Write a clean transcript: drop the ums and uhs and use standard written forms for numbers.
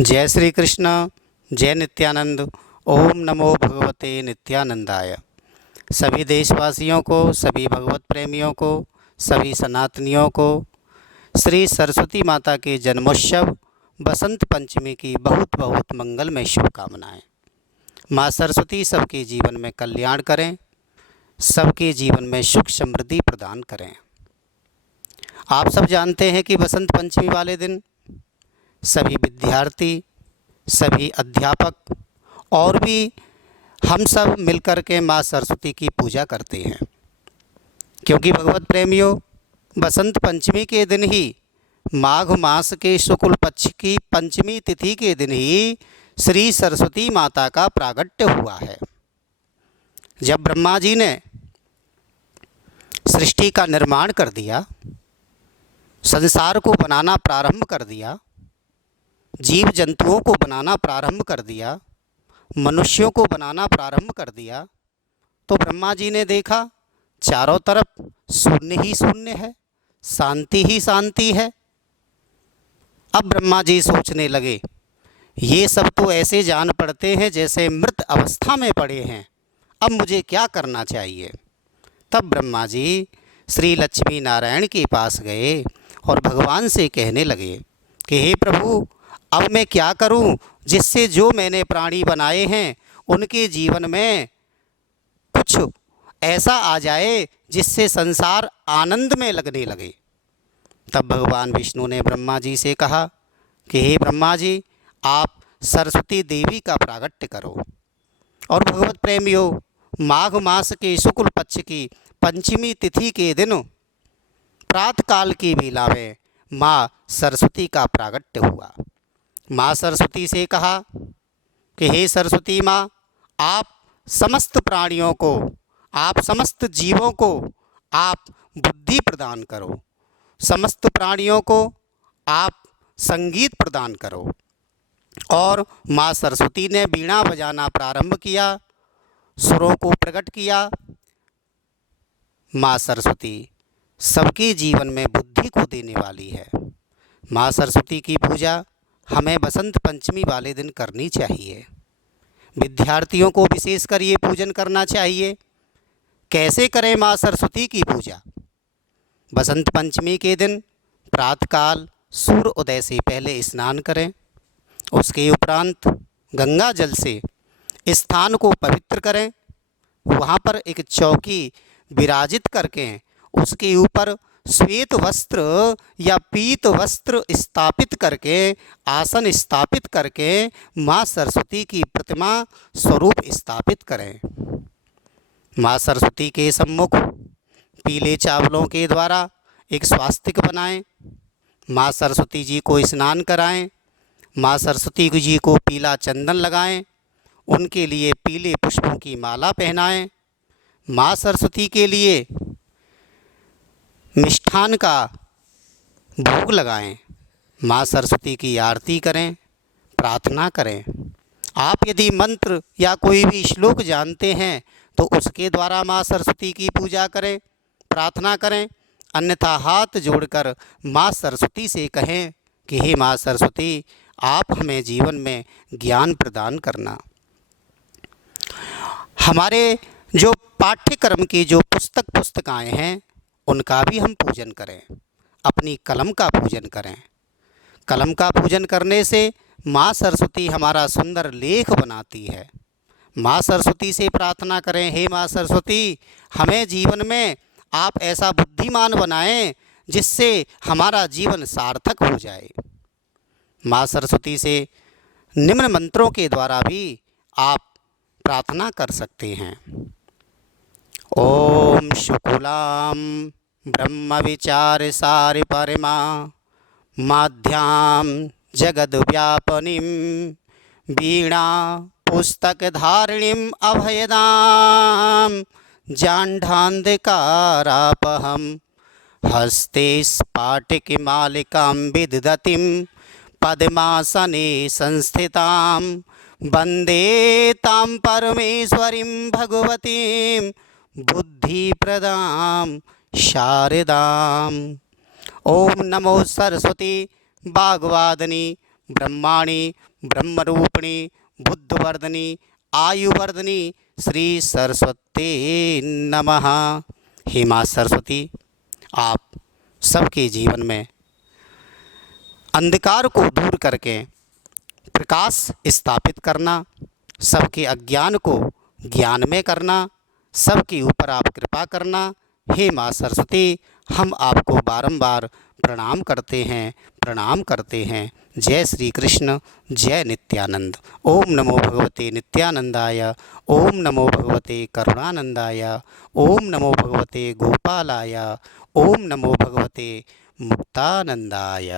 जय श्री कृष्ण। जय नित्यानंद। ओम नमो भगवते नित्यानंदाय। सभी देशवासियों को, सभी भगवत प्रेमियों को, सभी सनातनियों को श्री सरस्वती माता के जन्मोत्सव बसंत पंचमी की बहुत बहुत मंगलमय शुभकामनाएं। माँ सरस्वती सबके जीवन में कल्याण करें, सबके जीवन में सुख समृद्धि प्रदान करें। आप सब जानते हैं कि बसंत पंचमी वाले दिन सभी विद्यार्थी, सभी अध्यापक और भी हम सब मिलकर के माँ सरस्वती की पूजा करते हैं, क्योंकि भगवत प्रेमियों, बसंत पंचमी के दिन ही, माघ मास के शुक्ल पक्ष की पंचमी तिथि के दिन ही श्री सरस्वती माता का प्रागट्य हुआ है। जब ब्रह्मा जी ने सृष्टि का निर्माण कर दिया, संसार को बनाना प्रारंभ कर दिया, जीव जंतुओं को बनाना प्रारंभ कर दिया, मनुष्यों को बनाना प्रारंभ कर दिया, तो ब्रह्मा जी ने देखा चारों तरफ शून्य ही शून्य है, शांति ही शांति है। अब ब्रह्मा जी सोचने लगे, ये सब तो ऐसे जान पड़ते हैं जैसे मृत अवस्था में पड़े हैं, अब मुझे क्या करना चाहिए। तब ब्रह्मा जी श्री लक्ष्मी नारायण के पास गए और भगवान से कहने लगे कि हे प्रभु, अब मैं क्या करूं जिससे जो मैंने प्राणी बनाए हैं उनके जीवन में कुछ ऐसा आ जाए जिससे संसार आनंद में लगने लगे। तब भगवान विष्णु ने ब्रह्मा जी से कहा कि हे ब्रह्मा जी, आप सरस्वती देवी का प्रागट्य करो। और भगवत प्रेमियों, माघ मास के शुक्ल पक्ष की पंचमी तिथि के दिन प्रातःकाल की बेला में माँ सरस्वती का प्रागट्य हुआ। माँ सरस्वती से कहा कि हे सरस्वती माँ, आप समस्त प्राणियों को, आप समस्त जीवों को आप बुद्धि प्रदान करो, समस्त प्राणियों को आप संगीत प्रदान करो। और माँ सरस्वती ने बीणा बजाना प्रारंभ किया, सुरों को प्रकट किया। माँ सरस्वती सबके जीवन में बुद्धि को देने वाली है। माँ सरस्वती की पूजा हमें बसंत पंचमी वाले दिन करनी चाहिए। विद्यार्थियों को विशेषकर ये पूजन करना चाहिए। कैसे करें माँ सरस्वती की पूजा? बसंत पंचमी के दिन प्रातःकाल सूर्य उदय से पहले स्नान करें। उसके उपरांत गंगा जल से स्थान को पवित्र करें। वहाँ पर एक चौकी विराजित करके उसके ऊपर श्वेत वस्त्र या पीत वस्त्र स्थापित करके, आसन स्थापित करके माँ सरस्वती की प्रतिमा स्वरूप स्थापित करें। माँ सरस्वती के सम्मुख पीले चावलों के द्वारा एक स्वास्तिक बनाएं। माँ सरस्वती जी को स्नान कराएं। माँ सरस्वती जी को पीला चंदन लगाएं। उनके लिए पीले पुष्पों की माला पहनाएं। माँ सरस्वती के लिए मिष्ठान का भोग लगाएं। माँ सरस्वती की आरती करें, प्रार्थना करें। आप यदि मंत्र या कोई भी श्लोक जानते हैं तो उसके द्वारा माँ सरस्वती की पूजा करें, प्रार्थना करें। अन्यथा हाथ जोड़कर माँ सरस्वती से कहें कि हे माँ सरस्वती, आप हमें जीवन में ज्ञान प्रदान करना। हमारे जो पाठ्यक्रम की जो पुस्तकाएं हैं उनका भी हम पूजन करें। अपनी कलम का पूजन करें। कलम का पूजन करने से माँ सरस्वती हमारा सुंदर लेख बनाती है। माँ सरस्वती से प्रार्थना करें, हे माँ सरस्वती, हमें जीवन में आप ऐसा बुद्धिमान बनाएं जिससे हमारा जीवन सार्थक हो जाए। माँ सरस्वती से निम्न मंत्रों के द्वारा भी आप प्रार्थना कर सकते हैं। ओम शुक्लां ब्रह्म विचार सारि परिमा माध्यां जगद्व्यापनीं वीणा पुस्तकधारिणीम् अभयदां जाण्डान्धकारापहं हस्ते स्फाटिकमालिकां विदधतीं पद्मासने संस्थितां वन्दे तां परमेश्वरीं भगवतीं बुद्धिप्रदां शारदाम्। ओम नमो सरस्वती वाग्वादिनी ब्रह्माणी ब्रह्मरूपिणी बुद्धवर्धनी आयुवर्धनी श्री सरस्वती नमः। हे माँ सरस्वती, आप सबके जीवन में अंधकार को दूर करके प्रकाश स्थापित करना, सबके अज्ञान को ज्ञान में करना, सबके ऊपर आप कृपा करना। हे माँ सरस्वती, हम आपको बारंबार प्रणाम करते हैं, प्रणाम करते हैं। जय श्री कृष्ण, जय नित्यानंद। ओम नमो भगवते नित्यानंदाय, ओम नमो भगवते करुणानंदाय, ओम नमो भगवते गोपालाय, ओम नमो भगवते मुक्तानंदाय।